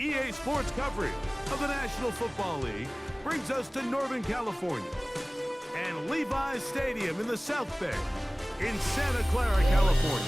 EA Sports coverage of the National Football League brings us to Northern California and Levi's Stadium in the South Bay in Santa Clara, California.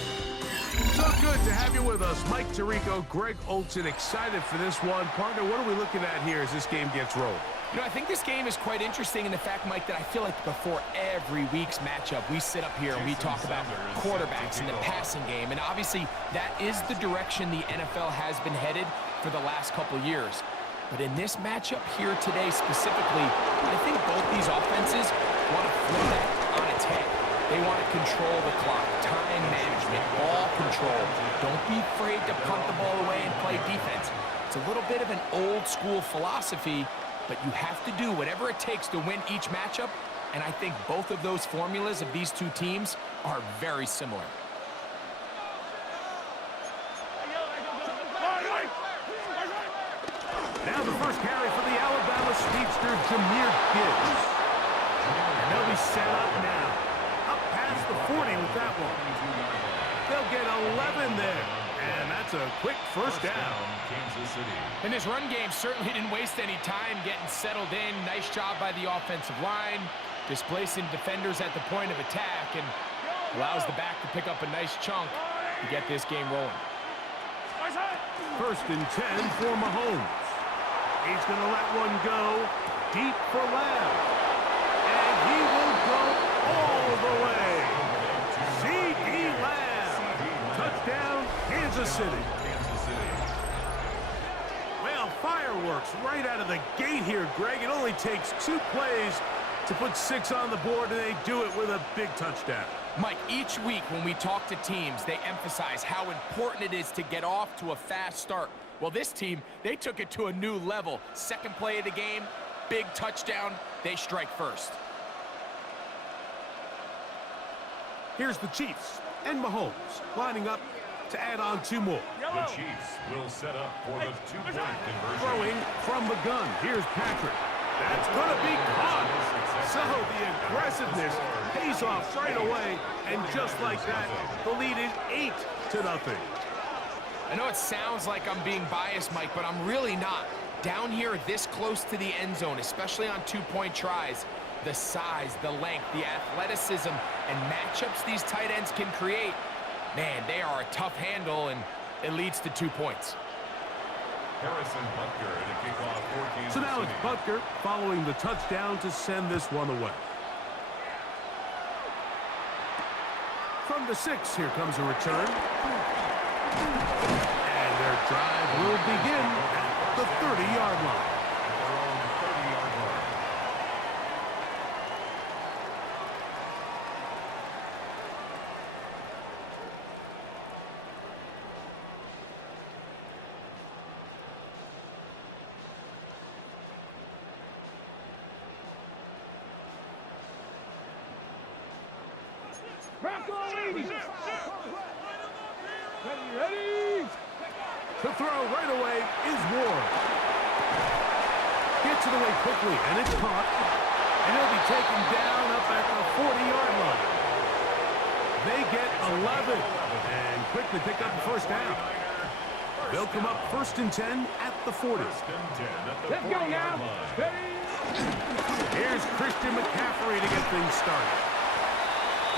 So good to have you with us. Mike Tirico, Greg Olson, excited for this one. Partner, what are we looking at here as this game gets rolling? You know, I think this game is quite interesting in the fact, Mike, that I feel like before every week's matchup, we sit up here and we talk about quarterbacks and the passing game. And obviously, that is the direction the NFL has been headed for the last couple years. But in this matchup here today specifically, I think both these offenses want to flip that on its head. They want to control the clock, time management, ball control. Don't be afraid to punt the ball away and play defense. It's a little bit of an old school philosophy, but you have to do whatever it takes to win each matchup, and I think both of those formulas of these two teams are very similar. Now the first carry for the Alabama speedster, Jahmyr Gibbs. And they'll be set up now. Up past the 40 with that one. They'll get 11 there. And that's a quick first down. And this run game certainly didn't waste any time getting settled in. Nice job by the offensive line, displacing defenders at the point of attack, and allows the back to pick up a nice chunk to get this game rolling. First and 10 for Mahomes. He's going to let one go deep for Lamb. And he will go all the way. C.D. Lamb. Touchdown, Kansas City. Well, fireworks right out of the gate here, Greg. It only takes 2 plays to put 6 on the board, and they do it with a big touchdown. Mike, each week when we talk to teams, they emphasize how important it is to get off to a fast start. Well, this team, they took it to a new level. Second play of the game, big touchdown, they strike first. Here's the Chiefs and Mahomes lining up to add on 2 more. The Chiefs will set up for the 2-point conversion. Throwing from the gun. Here's Patrick. That's going to be caught. So the aggressiveness pays off right away, and just like that, the lead is 8-0. I know it sounds like I'm being biased, Mike, but I'm really not. Down here this close to the end zone, especially on 2-point tries, the size, the length, the athleticism, and matchups these tight ends can create, man, they are a tough handle, and it leads to 2 points. Harrison Butker to kick off 14. So now it's Butker following the touchdown to send this one away. From the 6, here comes a return. And their drive will begin at the 30-yard line. Their own 30-yard line. Ready? The throw right away is Ward. Gets it away quickly, and it's caught. And he'll be taken down up at the 40-yard line. They get 11 and quickly pick up the first down. They'll come up first and 10 at the 40. Let's go now. Here's Christian McCaffrey to get things started.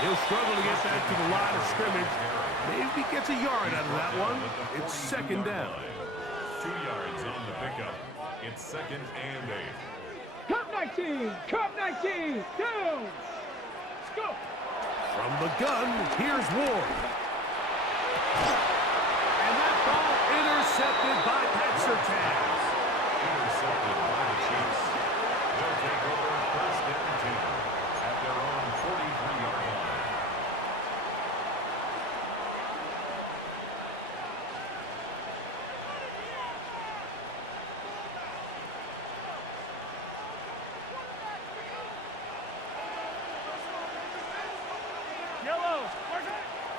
He'll struggle to get that to the line of scrimmage. Maybe gets a yard out of that one. It's second down. 2 yards on the pickup. It's second and 8. Cup 19! Cup 19! Down! Let's go! From the gun, here's Ward. And that ball intercepted by Pat Surtain. Intercepted by the Chiefs. They'll take over first and 10 at their own 43-yard line.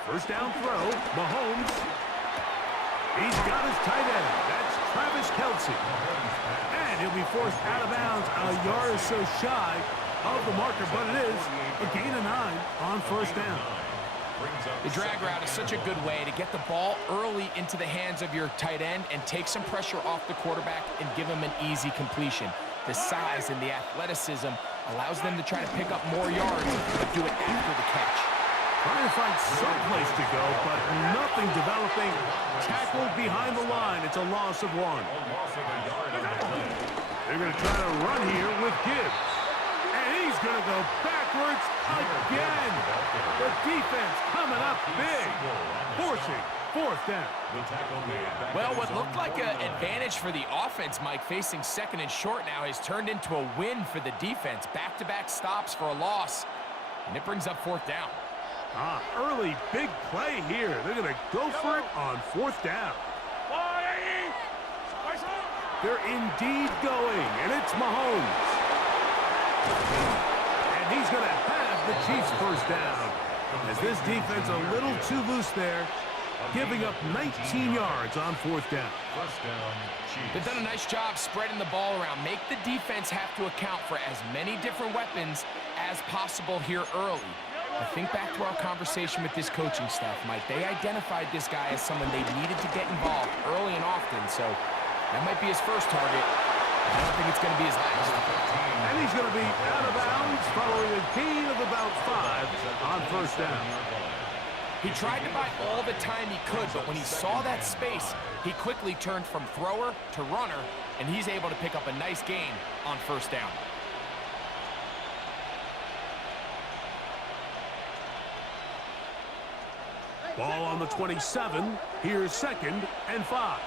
First down throw, Mahomes. He's got his tight end. That's Travis Kelce. And he'll be forced out of bounds a yard or so shy of the marker, but it is a gain of 9 on first down. Brings up The drag route is such a good way to get the ball early into the hands of your tight end and take some pressure off the quarterback and give him an easy completion. The size and the athleticism allows them to try to pick up more yards, but do it after the catch. Trying to find some place to go, but nothing developing. Tackled behind the line. It's a loss of 1. They're going to try to run here with Gibbs. And he's going to go backwards again. The defense coming up big, forcing 4th down. Well, what looked like an advantage for the offense, Mike, facing 2nd and short now, has turned into a win for the defense. Back-to-back stops for a loss, and it brings up 4th down. Early big play here. They're going to go for it on 4th down. They're indeed going, and it's Mahomes. And he's going to have the Chiefs 1st down. As this defense a little too loose there, giving up 19 yards on 4th down. They've done a nice job spreading the ball around. Make the defense have to account for as many different weapons as possible here early. I think back to our conversation with this coaching staff, Mike. They identified this guy as someone they needed to get involved early and often, so that might be his first target. I don't think it's going to be his last. And he's going to be out of bounds following a gain of about 5 on 1st down. He tried to buy all the time he could, but when he saw that space, he quickly turned from thrower to runner, and he's able to pick up a nice gain on 1st down. Ball on the 27. Here's 2nd and 5.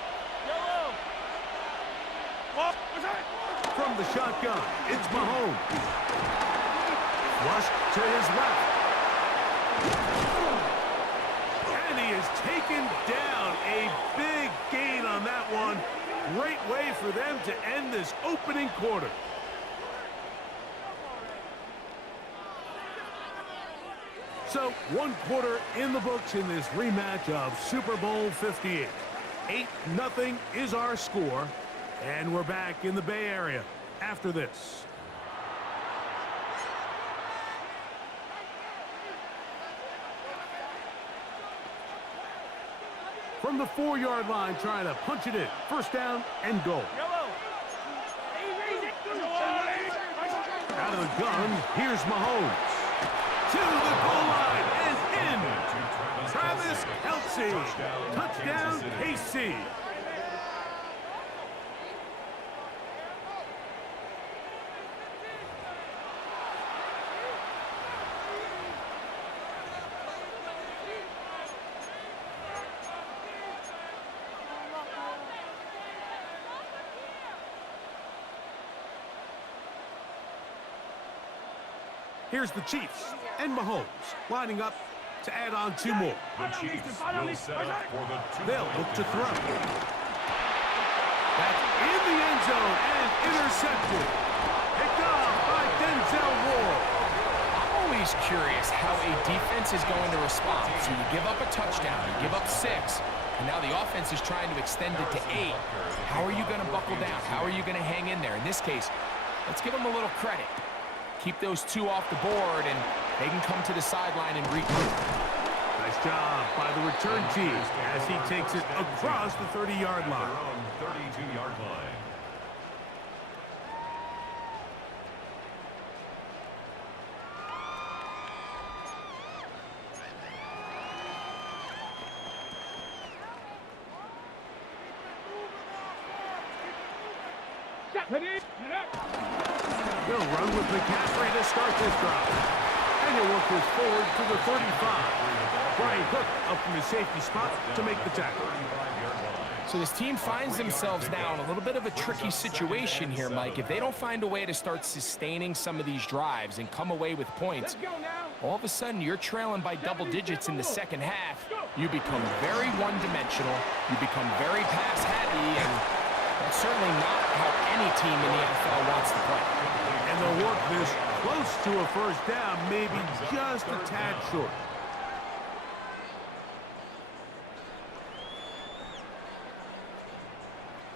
From the shotgun, it's Mahomes. Flush to his left. And he is taken down. A big gain on that one. Great way for them to end this opening quarter. So, 1 quarter in the books in this rematch of Super Bowl 58. 8-0 is our score, and we're back in the Bay Area after this. From the 4-yard line, trying to punch it in. 1st down and goal. Out of the gun, here's Mahomes. To the goal line and in. Travis Kelce. Touchdown, KC. Here's the Chiefs and Mahomes lining up to add on 2 more. The Chiefs will set up for the They'll look to throw. That's in the end zone and intercepted. Picked off by Denzel Ward. I'm always curious how a defense is going to respond. So you give up a touchdown, you give up 6, and now the offense is trying to extend it to 8. How are you going to buckle down? How are you going to hang in there? In this case, let's give them a little credit. Keep those 2 off the board, and they can come to the sideline and regroup. Nice job by the return team as he takes it across the 30-yard line. 32-yard line. He'll run with McCaffrey to start this drive. And he'll work this forward to the 35. Brian Cook up from his safety spot to make the tackle. So this team finds themselves now in a little bit of a tricky situation here, Mike. If they don't find a way to start sustaining some of these drives and come away with points, all of a sudden you're trailing by double digits in the 2nd half. You become very one-dimensional. You become very pass-heavy, and that's certainly not how any team in the NFL wants to play. And they'll work this close to a 1st down, maybe just a tad short.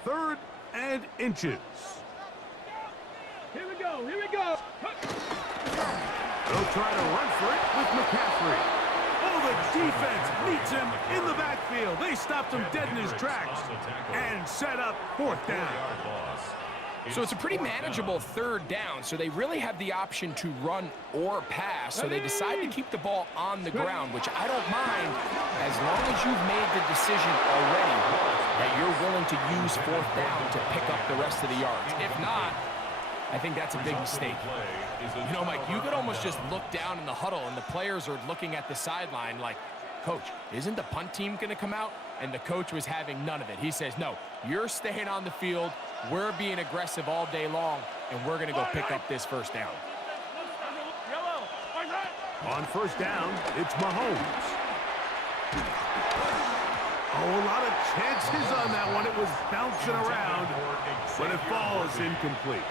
Third and inches. Here we go, here we go. They'll try to run for it with McCaffrey. Oh, the defense meets him in the backfield. They stopped him dead in his tracks and set up fourth down. So it's a pretty manageable third down, so they really have the option to run or pass, so they decide to keep the ball on the ground, which I don't mind as long as you've made the decision already that you're willing to use fourth down to pick up the rest of the yards. If not, I think that's a big mistake. You know, Mike, you could almost just look down in the huddle and the players are looking at the sideline like, Coach, isn't the punt team going to come out? And the coach was having none of it. He says, no, you're staying on the field. We're being aggressive all day long, and we're going to go pick up this first down. On first down, it's Mahomes. Oh, a lot of chances on that one. It was bouncing around, but it falls incomplete.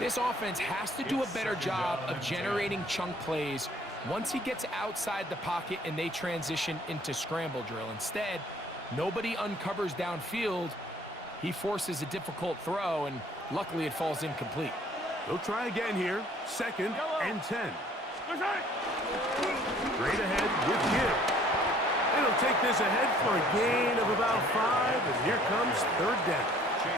This offense has to do a better job of generating chunk plays once he gets outside the pocket and they transition into scramble drill. Instead, nobody uncovers downfield. He forces a difficult throw, and luckily it falls incomplete. They'll try again here. 2nd and 10. Straight ahead with Gibbs. It'll take this ahead for a gain of about 5, and here comes third down.